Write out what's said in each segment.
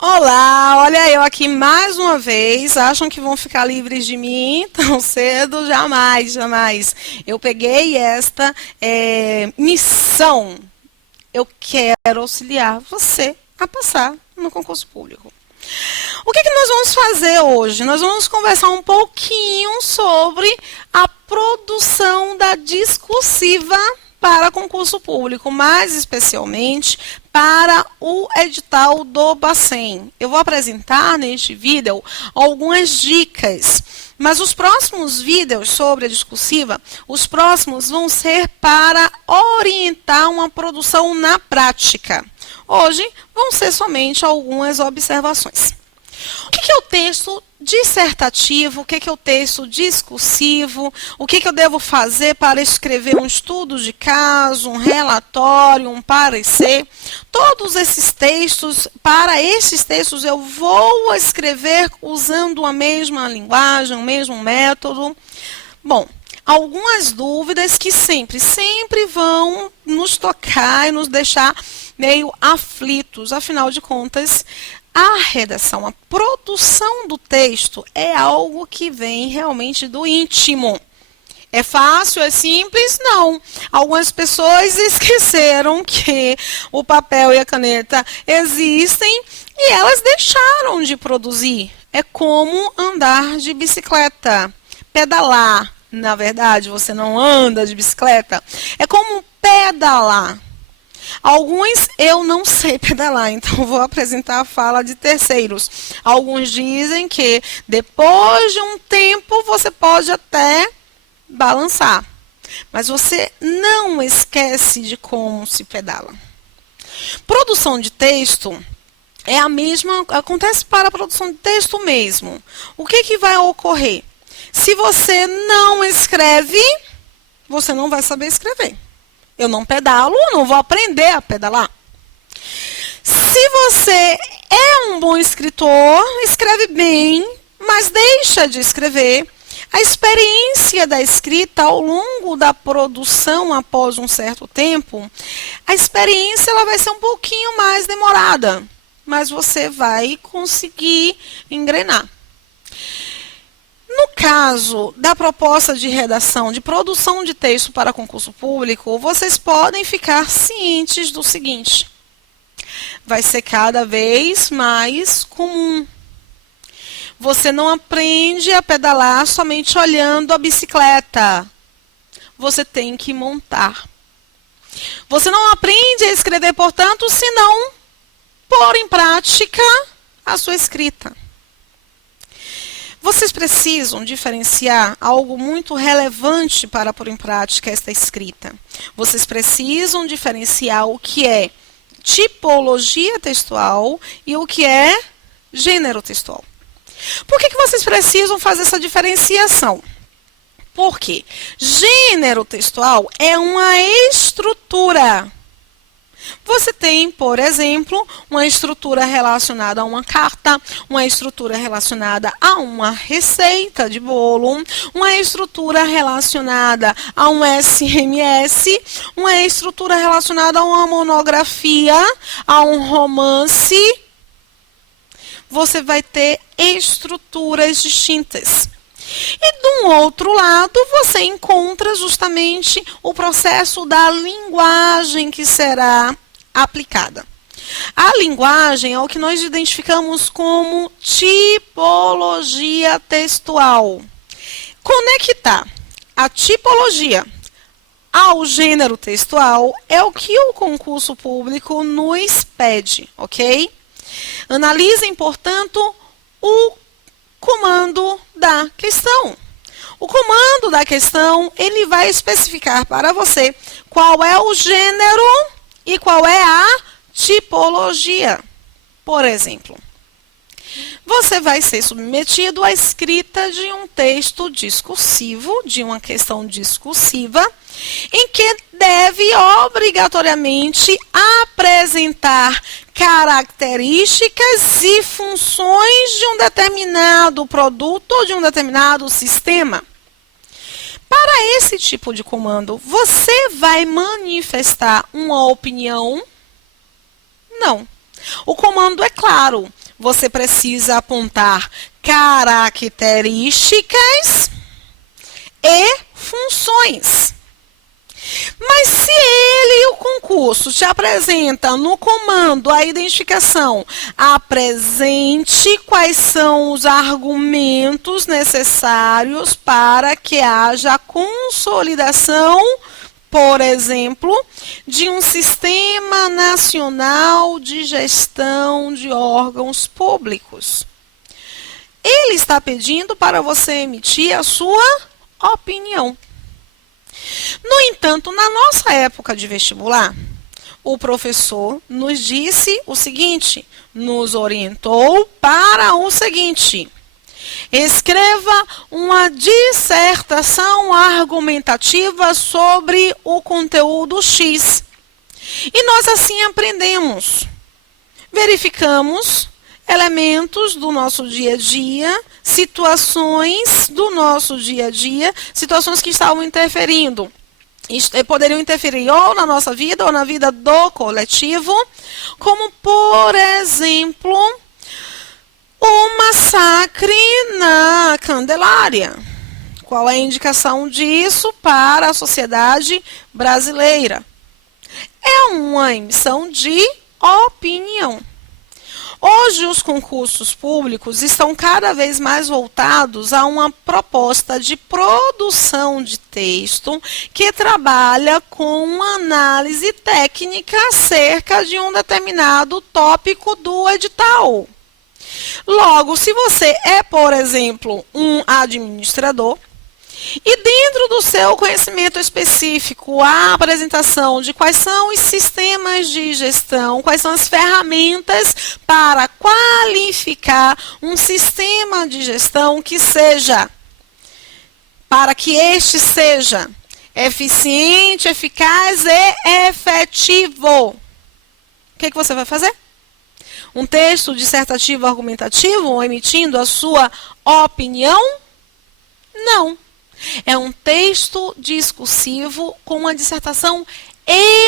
Olá, olha eu aqui mais uma vez. Acham que vão ficar livres de mim tão cedo? Jamais, jamais. Eu peguei esta missão. Eu quero auxiliar você a passar no concurso público. O que nós vamos fazer hoje? Nós vamos conversar um pouquinho sobre a produção da discursiva para concurso público, mais especialmente para o edital do Bacen. Eu vou apresentar neste vídeo algumas dicas, mas os próximos vídeos sobre a discursiva, os próximos vão ser para orientar uma produção na prática. Hoje vão ser somente algumas observações. O que é o texto dissertativo? O que é o texto discursivo? O que eu devo fazer para escrever um estudo de caso, um relatório, um parecer? Todos esses textos, para esses textos eu vou escrever usando a mesma linguagem, o mesmo método. Bom, algumas dúvidas que sempre vão nos tocar e nos deixar meio aflitos. Afinal de contas, a redação, a produção do texto é algo que vem realmente do íntimo. É fácil, é simples? Não. Algumas pessoas esqueceram que o papel e a caneta existem e elas deixaram de produzir. É como andar de bicicleta, pedalar. Na verdade, você não anda de bicicleta. É como pedalar. Alguns eu não sei pedalar, então vou apresentar a fala de terceiros. Alguns dizem que depois de um tempo você pode até balançar, mas você não esquece de como se pedala. Produção de texto é a mesma, acontece para a produção de texto mesmo. O que vai ocorrer? Se você não escreve, você não vai saber escrever. Eu não pedalo, eu não vou aprender a pedalar. Se você é um bom escritor, escreve bem, mas deixa de escrever, a experiência da escrita ao longo da produção após um certo tempo, a experiência ela vai ser um pouquinho mais demorada, mas você vai conseguir engrenar. No caso da proposta de redação, de produção de texto para concurso público, vocês podem ficar cientes do seguinte: vai ser cada vez mais comum. Você não aprende a pedalar somente olhando a bicicleta. Você tem que montar. Você não aprende a escrever, portanto, se não pôr em prática a sua escrita. Vocês precisam diferenciar algo muito relevante para pôr em prática esta escrita. Vocês precisam diferenciar o que é tipologia textual e o que é gênero textual. Por que vocês precisam fazer essa diferenciação? Porque gênero textual é uma estrutura. Você tem, por exemplo, uma estrutura relacionada a uma carta, uma estrutura relacionada a uma receita de bolo, uma estrutura relacionada a um SMS, uma estrutura relacionada a uma monografia, a um romance. Você vai ter estruturas distintas. E, de um outro lado, você encontra justamente o processo da linguagem que será aplicada. A linguagem é o que nós identificamos como tipologia textual. Conectar a tipologia ao gênero textual é o que o concurso público nos pede, ok? Analisem, portanto, o comando da questão. O comando da questão, ele vai especificar para você qual é o gênero e qual é a tipologia. Por exemplo, você vai ser submetido à escrita de um texto discursivo, de uma questão discursiva, em que deve obrigatoriamente apresentar características e funções de um determinado produto ou de um determinado sistema. Para esse tipo de comando, você vai manifestar uma opinião? Não. O comando é claro. você precisa apontar características e funções. Mas se ele, o concurso, te apresenta no comando a identificação, apresente quais são os argumentos necessários para que haja a consolidação, por exemplo, de um sistema nacional de gestão de órgãos públicos. Ele está pedindo para você emitir a sua opinião. No entanto, na nossa época de vestibular, o professor nos disse o seguinte, nos orientou para o seguinte: escreva uma dissertação argumentativa sobre o conteúdo X. E nós assim aprendemos. Verificamos elementos do nosso dia a dia, situações do nosso dia a dia, situações que estavam interferindo. Poderiam interferir ou na nossa vida ou na vida do coletivo, como, por exemplo, o massacre na Candelária. Qual é a indicação disso para a sociedade brasileira? É uma emissão de opinião. Hoje, os concursos públicos estão cada vez mais voltados a uma proposta de produção de texto que trabalha com uma análise técnica acerca de um determinado tópico do edital. Logo, se você é, por exemplo, um administrador, e dentro do seu conhecimento específico, a apresentação de quais são os sistemas de gestão, quais são as ferramentas para qualificar um sistema de gestão que seja, para que este seja eficiente, eficaz e efetivo. O que você vai fazer? Um texto dissertativo argumentativo, emitindo a sua opinião? Não. É um texto discursivo com uma dissertação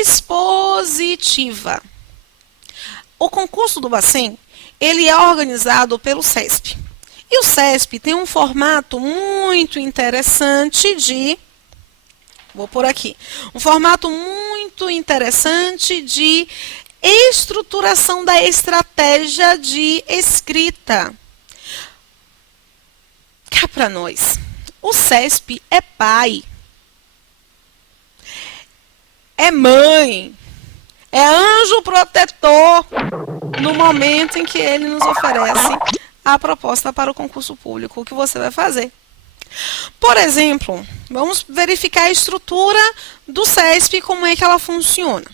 expositiva. O concurso do Bacen, ele é organizado pelo CESP. E o CESP tem um formato muito interessante de... Vou por aqui. Um formato muito interessante de estruturação da estratégia de escrita. Cá para nós. O CESP é pai, é mãe, é anjo protetor no momento em que ele nos oferece a proposta para o concurso público. O que você vai fazer? Por exemplo, vamos verificar a estrutura do CESP, como é que ela funciona.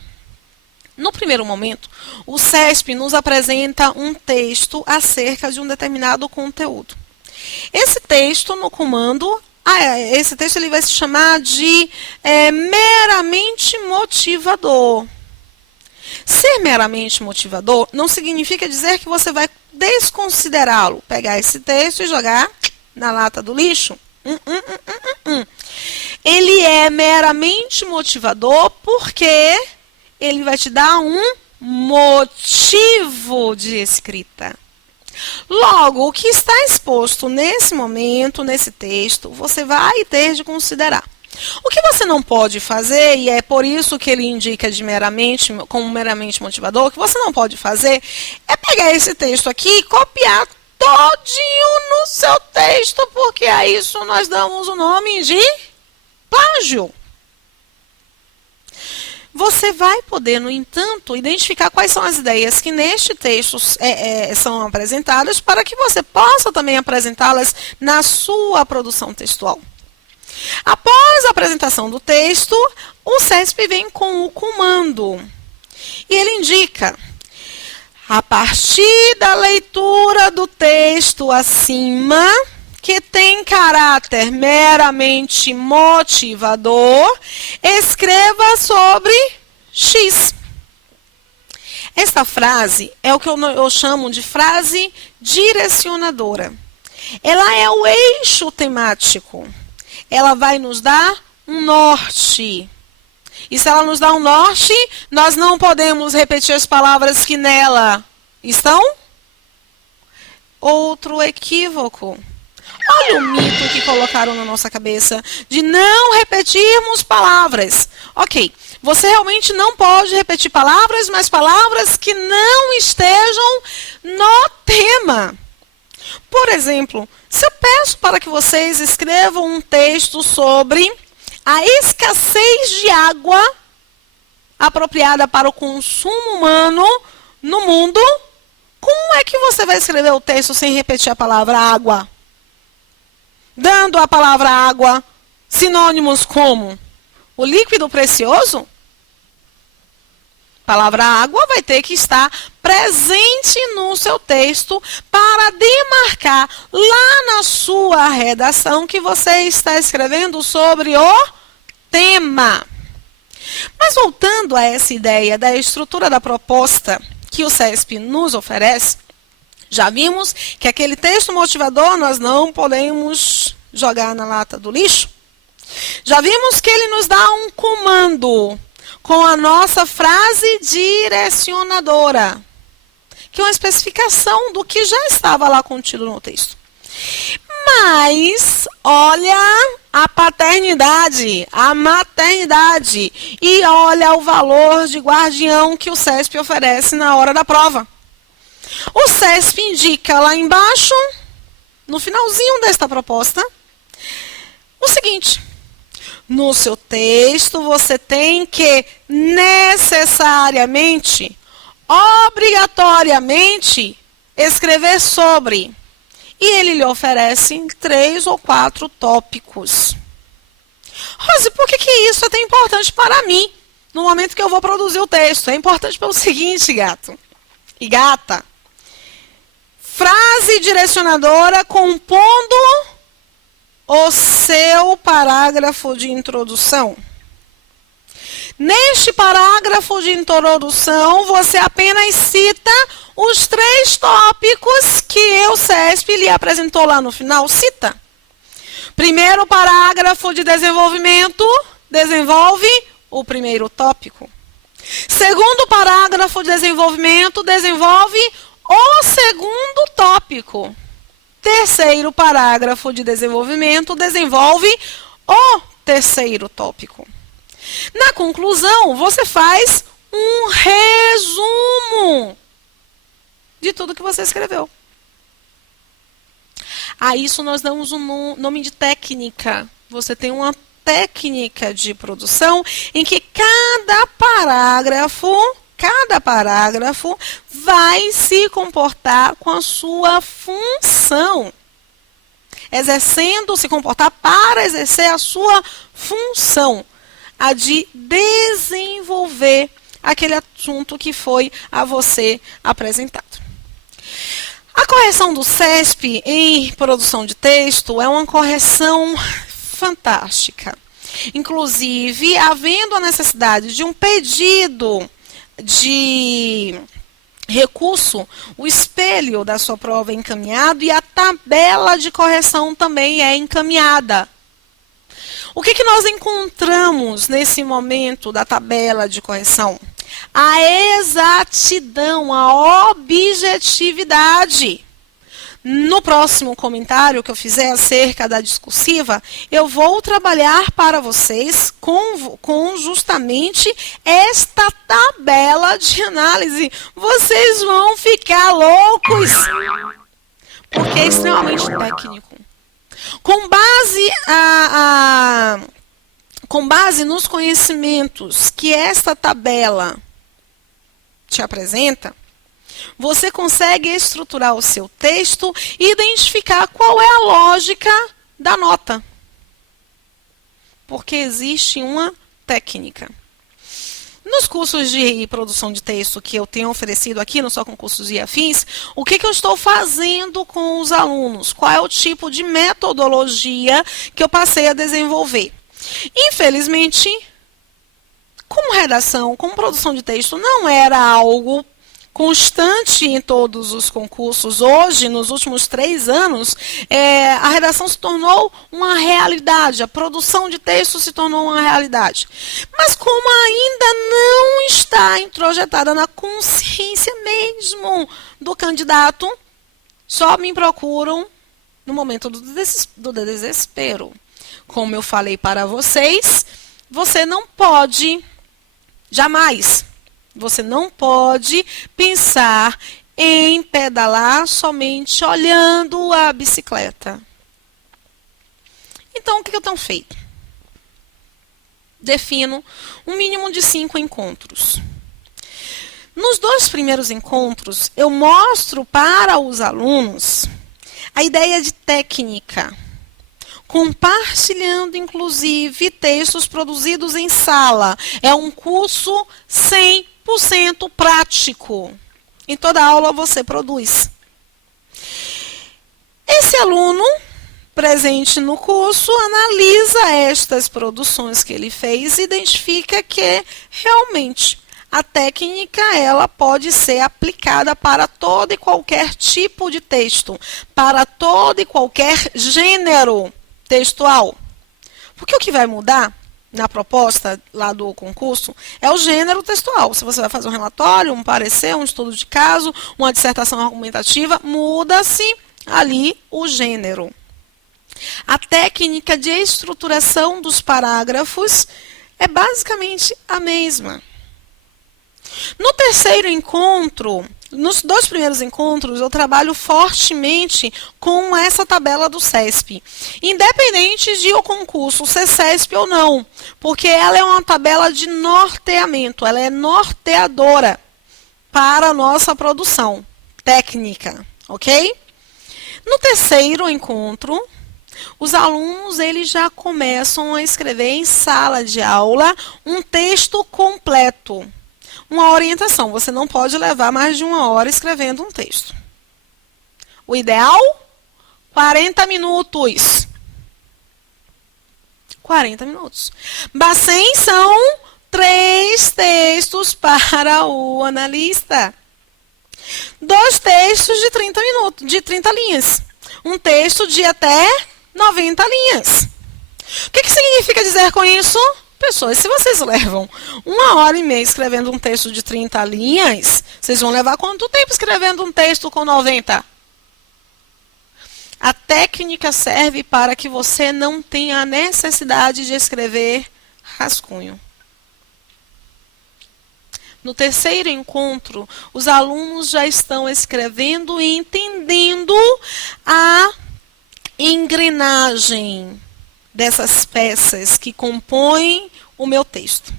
No primeiro momento, o CESP nos apresenta um texto acerca de um determinado conteúdo. Esse texto no comando, esse texto ele vai se chamar de meramente motivador. Ser meramente motivador não significa dizer que você vai desconsiderá-lo, pegar esse texto e jogar na lata do lixo. Ele é meramente motivador porque ele vai te dar um motivo de escrita. Logo, o que está exposto nesse momento, nesse texto, você vai ter de considerar. O que você não pode fazer, e é por isso que ele indica de meramente, como meramente motivador, o que você não pode fazer é pegar esse texto aqui e copiar todinho no seu texto, porque a isso nós damos o nome de plágio. Você vai poder, no entanto, identificar quais são as ideias que neste texto são apresentadas para que você possa também apresentá-las na sua produção textual. Após a apresentação do texto, o CESP vem com o comando. E ele indica, a partir da leitura do texto acima, que tem caráter meramente motivador, escreva sobre X. Esta frase é o que eu chamo de frase direcionadora. Ela é o eixo temático. Ela vai nos dar um norte. E se ela nos dá um norte, nós não podemos repetir as palavras que nela estão outro equívoco. Olha o mito que colocaram na nossa cabeça de não repetirmos palavras. Ok, você realmente não pode repetir palavras, mas palavras que não estejam no tema. Por exemplo, se eu peço para que vocês escrevam um texto sobre a escassez de água apropriada para o consumo humano no mundo, como é que você vai escrever o texto sem repetir a palavra água? Dando a palavra água sinônimos como o líquido precioso? A palavra água vai ter que estar presente no seu texto para demarcar lá na sua redação que você está escrevendo sobre o tema. Mas voltando a essa ideia da estrutura da proposta que o CESP nos oferece, já vimos que aquele texto motivador nós não podemos jogar na lata do lixo. Já vimos que ele nos dá um comando com a nossa frase direcionadora, que é uma especificação do que já estava lá contido no texto. Mas olha a paternidade, a maternidade e olha o valor de guardião que o CESP oferece na hora da prova. O CESP indica lá embaixo, no finalzinho desta proposta, o seguinte: no seu texto você tem que necessariamente, obrigatoriamente, escrever sobre. E ele lhe oferece 3 ou 4 tópicos. Rose, por que isso é tão importante para mim no momento que eu vou produzir o texto? É importante pelo seguinte, gato e gata. Frase direcionadora compondo o seu parágrafo de introdução. Neste parágrafo de introdução, você apenas cita os 3 tópicos que o CESP lhe apresentou lá no final. Cita. Primeiro parágrafo de desenvolvimento, desenvolve o primeiro tópico. Segundo parágrafo de desenvolvimento, desenvolve o segundo tópico. Terceiro parágrafo de desenvolvimento, desenvolve o terceiro tópico. Na conclusão, você faz um resumo de tudo que você escreveu. A isso nós damos um nome de técnica. Você tem uma técnica de produção em que cada parágrafo vai se comportar com a sua função. Se comportar para exercer a sua função, a de desenvolver aquele assunto que foi a você apresentado. A correção do CESP em produção de texto é uma correção fantástica. Inclusive, havendo a necessidade de um pedido de recurso, o espelho da sua prova é encaminhado e a tabela de correção também é encaminhada. O que nós encontramos nesse momento da tabela de correção? A exatidão, a objetividade. No próximo comentário que eu fizer acerca da discursiva, eu vou trabalhar para vocês com justamente esta tabela de análise. Vocês vão ficar loucos, porque é extremamente técnico. Com base nos conhecimentos que esta tabela te apresenta, você consegue estruturar o seu texto e identificar qual é a lógica da nota. Porque existe uma técnica. Nos cursos de produção de texto que eu tenho oferecido aqui no Só Concursos e Afins, o que eu estou fazendo com os alunos? Qual é o tipo de metodologia que eu passei a desenvolver? Infelizmente, como redação, como produção de texto, não era algo constante em todos os concursos. Hoje, nos últimos 3 anos, a redação se tornou uma realidade, a produção de texto se tornou uma realidade. Mas como ainda não está introjetada na consciência mesmo do candidato, só me procuram no momento do desespero. Como eu falei para vocês, você não pode, jamais, você não pode pensar em pedalar somente olhando a bicicleta. Então, o que eu tenho feito? Defino um mínimo de 5 encontros. Nos 2 primeiros encontros, eu mostro para os alunos a ideia de técnica, compartilhando, inclusive, textos produzidos em sala. É um curso 100% prático. Em toda aula você produz. Esse aluno presente no curso analisa estas produções que ele fez e identifica que realmente a técnica ela pode ser aplicada para todo e qualquer tipo de texto, para todo e qualquer gênero textual. Porque o que vai mudar na proposta lá do concurso é o gênero textual. Se você vai fazer um relatório, um parecer, um estudo de caso, uma dissertação argumentativa, muda-se ali o gênero. A técnica de estruturação dos parágrafos é basicamente a mesma. No terceiro encontro, nos 2 primeiros encontros, eu trabalho fortemente com essa tabela do CESP, independente de o concurso ser CESP ou não, porque ela é uma tabela de norteamento, ela é norteadora para a nossa produção técnica, ok? No terceiro encontro, os alunos eles já começam a escrever em sala de aula um texto completo. Uma orientação, você não pode levar mais de 1 hora escrevendo um texto. O ideal, 40 minutos. 40 minutos. Bacen são 3 textos para o analista. 2 textos de 30 minutos, de 30 linhas. Um texto de até 90 linhas. O que significa dizer com isso? Pessoas, se vocês levam 1 hora e meia escrevendo um texto de 30 linhas, vocês vão levar quanto tempo escrevendo um texto com 90? A técnica serve para que você não tenha a necessidade de escrever rascunho. No terceiro encontro, os alunos já estão escrevendo e entendendo a engrenagem dessas peças que compõem o meu texto.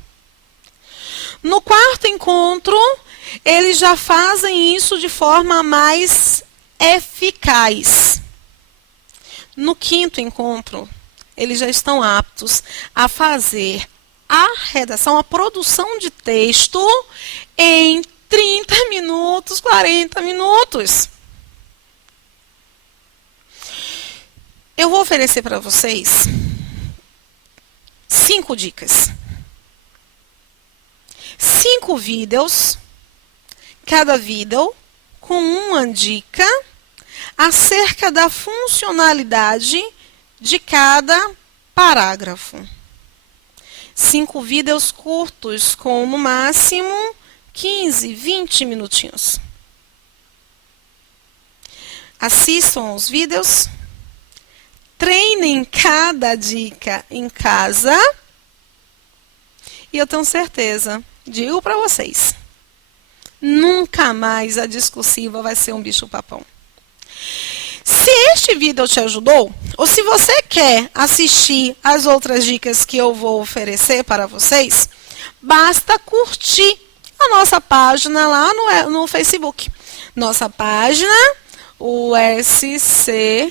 No quarto encontro, eles já fazem isso de forma mais eficaz. No quinto encontro, eles já estão aptos a fazer a redação, a produção de texto em 30 minutos, 40 minutos. Eu vou oferecer para vocês 5 dicas. 5 vídeos, cada vídeo com uma dica acerca da funcionalidade de cada parágrafo. 5 vídeos curtos com no máximo 15, 20 minutinhos. Assistam aos vídeos. Treinem cada dica em casa e eu tenho certeza, digo para vocês, nunca mais a discursiva vai ser um bicho-papão. Se este vídeo te ajudou, ou se você quer assistir as outras dicas que eu vou oferecer para vocês, basta curtir a nossa página lá no Facebook. Nossa página, o SCEA.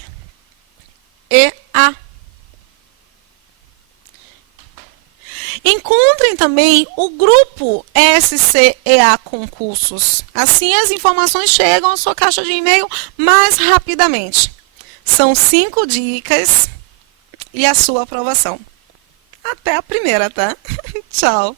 Encontrem também o grupo SCEA Concursos. Assim as informações chegam à sua caixa de e-mail mais rapidamente. São 5 dicas e a sua aprovação. Até a primeira, tá? Tchau!